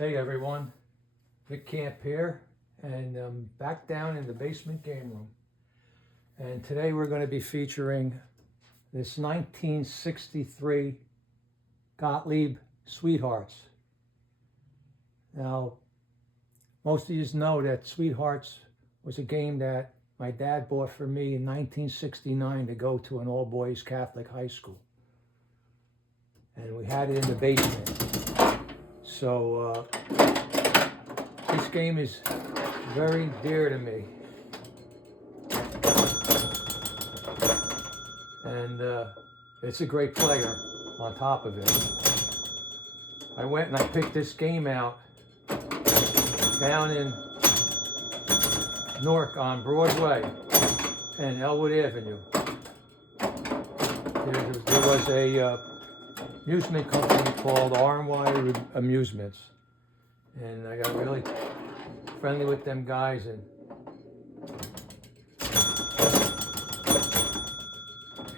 Hey everyone, Vic Camp here, and back down in the basement game room. And today we're going to be featuring this 1963 Gottlieb Sweethearts. Now, most of you know that Sweethearts was a game that my dad bought for me in 1969 to go to an all-boys Catholic high school. And we had it in the basement. So this game is very dear to me. And it's a great player on top of it. I went and I picked this game out down in Newark on Broadway and Elwood Avenue. There was a amusement company called R Y Amusements, and I got really friendly with them guys, and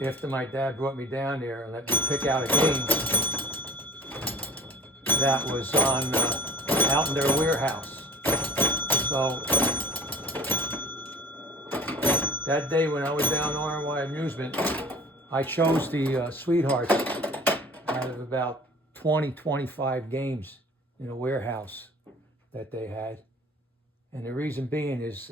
after my dad brought me down there and let me pick out a game that was on out in their warehouse. So that day when I was down R Y Amusement, I chose the Sweethearts out of about 25 games in a warehouse that they had. And the reason being is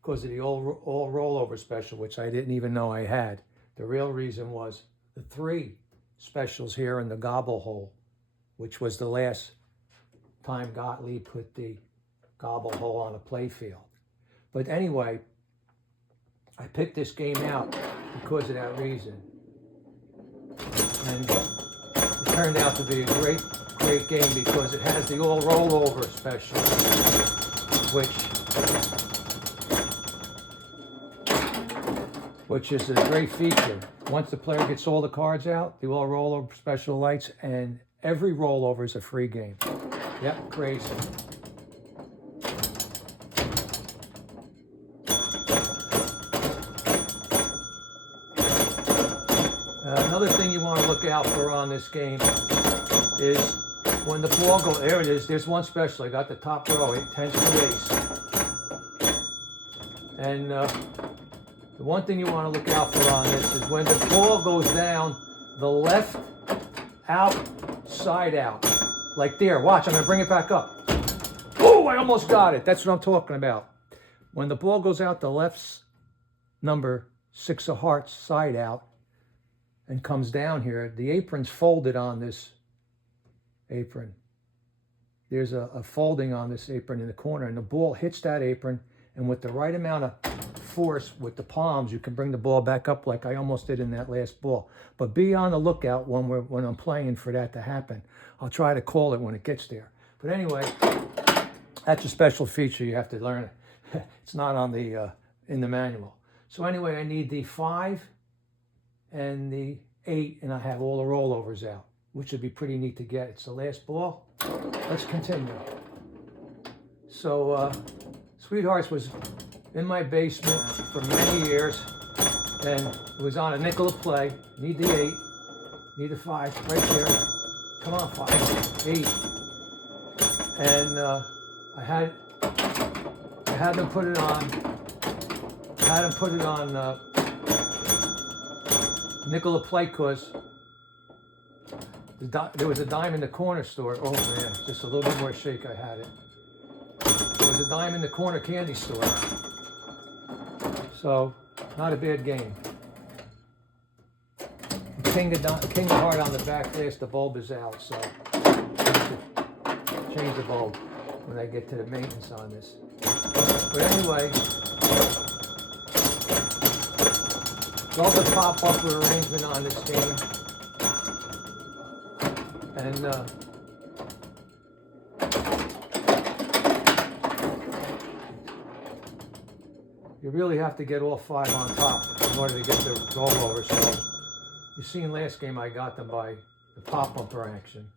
because of the all rollover special, which I didn't even know I had. The real reason was the 3 specials here in the gobble hole, which was the last time Gottlieb put the gobble hole on a play field. But anyway, I picked this game out because of that reason. And it turned out to be a great game because it has the all rollover special, which is a great feature. Once the player gets all the cards out, the all rollover special lights, and every rollover is a free game. Yep, crazy. Another thing you want to look out for on this game is when the ball goes, there it is, there's one special. I got the top row, it tends to ace. And the one thing you want to look out for on this is when the ball goes down the left out, side out. Like there, watch, I'm going to bring it back up. Oh, I almost got it. That's what I'm talking about. When the ball goes out the left number 6 of hearts, side out, and comes down here, the apron's folded on this apron. There's a folding on this apron in the corner, and the ball hits that apron, and with the right amount of force with the palms, you can bring the ball back up like I almost did in that last ball. But be on the lookout when I'm playing for that to happen. I'll try to call it when it gets there. But anyway, that's a special feature you have to learn. It's not on the in the manual. So anyway, I need the 5 and the 8, and I have all the rollovers out, which would be pretty neat to get. It's the last ball. Let's continue. So Sweethearts was in my basement for many years, and it was on a nickel a play. Need the 8, need the 5, right there. Come on, 5, 8. And I had them put it on. Nickel a play because there was a dime in the corner store. Oh man, just a little bit more shake, I had it. There was a dime in the corner candy store. So, not a bad game. King of heart on the back last, the bulb is out, so change the bulb when I get to the maintenance on this. But anyway, love the pop-bumper arrangement on this game. And you really have to get all 5 on top in order to get the rollover. So you seen last game I got them by the pop-bumper action.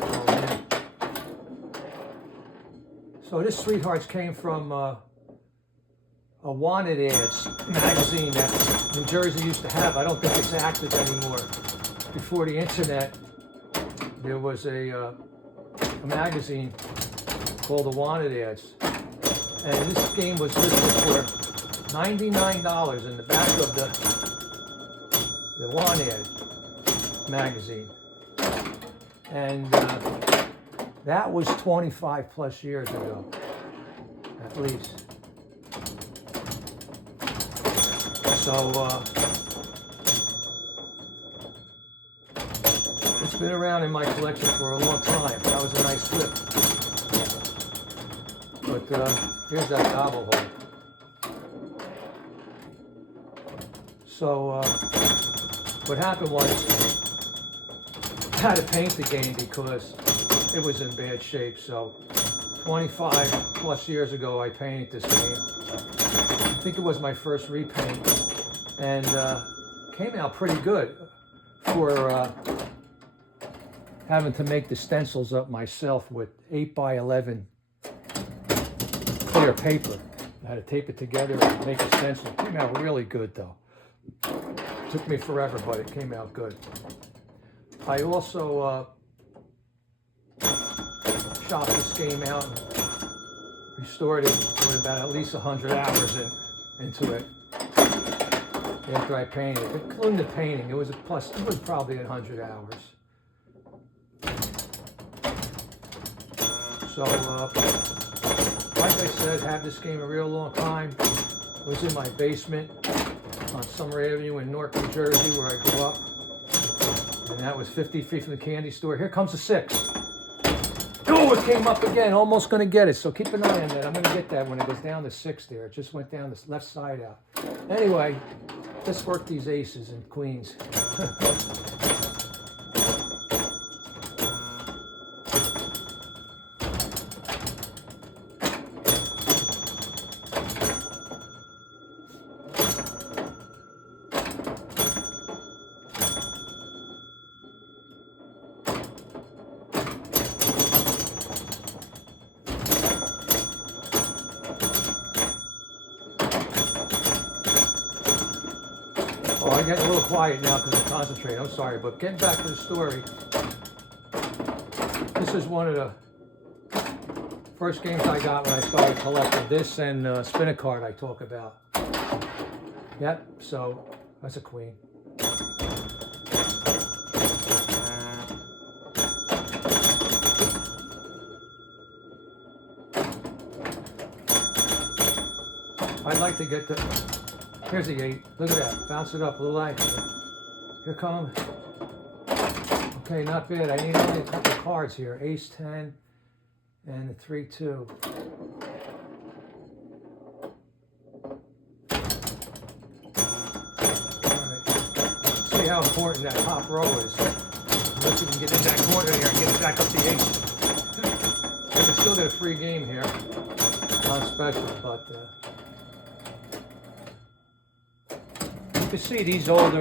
Oh man. So this Sweethearts came from a wanted ads magazine that New Jersey used to have. I don't think it's active anymore before the internet, there was a magazine called The Wanted Ads. And this game was listed for $99 in the back of the Wanted Ad magazine. And that was 25 plus years ago, at least. So it's been around in my collection for a long time. That was a nice flip. But here's that gobble hole. So what happened was I had to paint the game because it was in bad shape. So 25 plus years ago I painted this game. I think it was my first repaint, and came out pretty good for having to make the stencils up myself with 8x11 clear paper. I had to tape it together and make a stencil. It came out really good though. Took me forever, but it came out good. I also shot this game out and restored it with about at least 100 hours into it after I painted it. Including the painting, it was probably 100 hours. So, like I said, had this game a real long time. It was in my basement on Summer Avenue in Newark, New Jersey, where I grew up. And that was 50 feet from the candy store. Here comes the 6. Oh, it came up again. Almost going to get it. So keep an eye on that. I'm going to get that when it goes down to 6 there. It just went down the left side out. Anyway, let's work these aces and queens. Oh, I'm getting a little quiet now because I'm concentrating. I'm sorry, but getting back to the story. This is one of the first games I got when I started collecting. This and spin a card I talk about. Yep, so that's a queen. I'd like to get the... Here's the 8. Look at that. Bounce it up a little angle. Here come. Okay, not bad. I need only a couple of cards here. Ace 10 and the 3-2. Alright. See how important that top row is. Unless you can get in that corner here and get back up the 8. You can still get a free game here. Not special, but you can see these older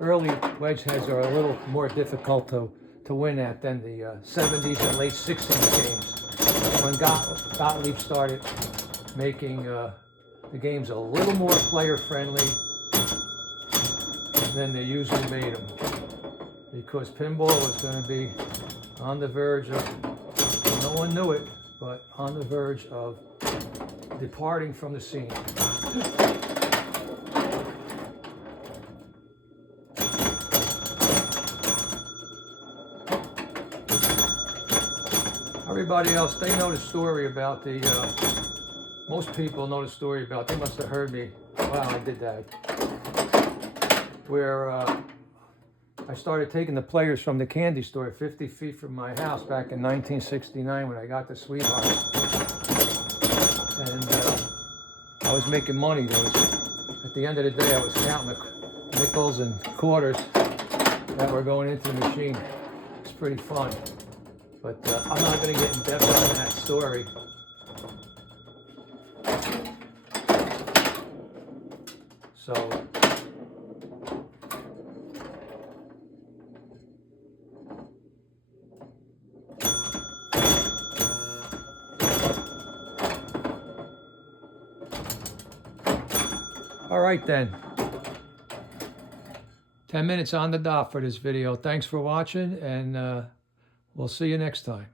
early wedge heads are a little more difficult to win at than the 70s and late 60s games. When Gottlieb started making the games a little more player friendly than they usually made them. Because pinball was going to be on the verge of, no one knew it, but on the verge of departing from the scene. Everybody else, they know the story about the, most people know the story about, they must have heard me, wow, I did that, where I started taking the players from the candy store 50 feet from my house back in 1969 when I got the Sweethearts. And I was making money. At the end of the day, I was counting the nickels and quarters that were going into the machine. It's pretty fun. But I'm not going to get in depth on that story. So, all right then. 10 minutes on the dot for this video. Thanks for watching, and we'll see you next time.